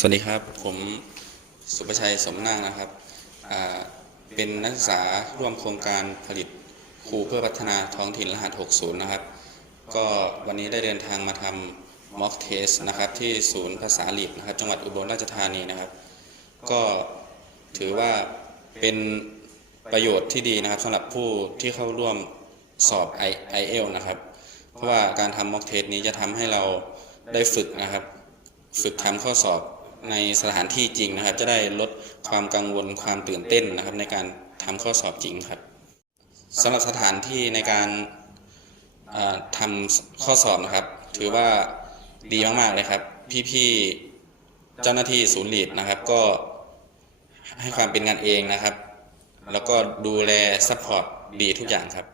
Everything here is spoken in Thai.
สวัสดีครับ ผมสุประชัยสมนางนะครับเป็นนักศึกษาร่วมโครงการผลิตครูเพื่อพัฒนาท้องถิ่นรหัส 60 นะครับ ก็วันนี้ได้เดินทางมาทำ mock test นะครับที่ศูนย์ภาษาลีบนะครับ จังหวัดอุบลราชธานีนะครับ ก็ถือว่าเป็นประโยชน์ที่ดีนะครับสำหรับผู้ที่เข้าร่วมสอบ I- IEL นะครับ เพราะว่าการทำ mock test นี้จะทำให้เราได้ฝึกนะครับ ฝึกทำข้อสอบ ในสถานที่จริงนะครับ จะได้ลดความกังวลความตื่นเต้นนะครับ ในการทำข้อสอบจริงครับสำหรับสถานที่ในการอ่าทำข้อสอบนะครับ ถือว่าดีมากๆเลยครับ พี่ๆเจ้าหน้าที่ศูนย์ลีดนะครับ ก็ให้ความเป็นงานเองนะครับ แล้วก็ดูแลซัพพอร์ตดีทุกอย่างครับ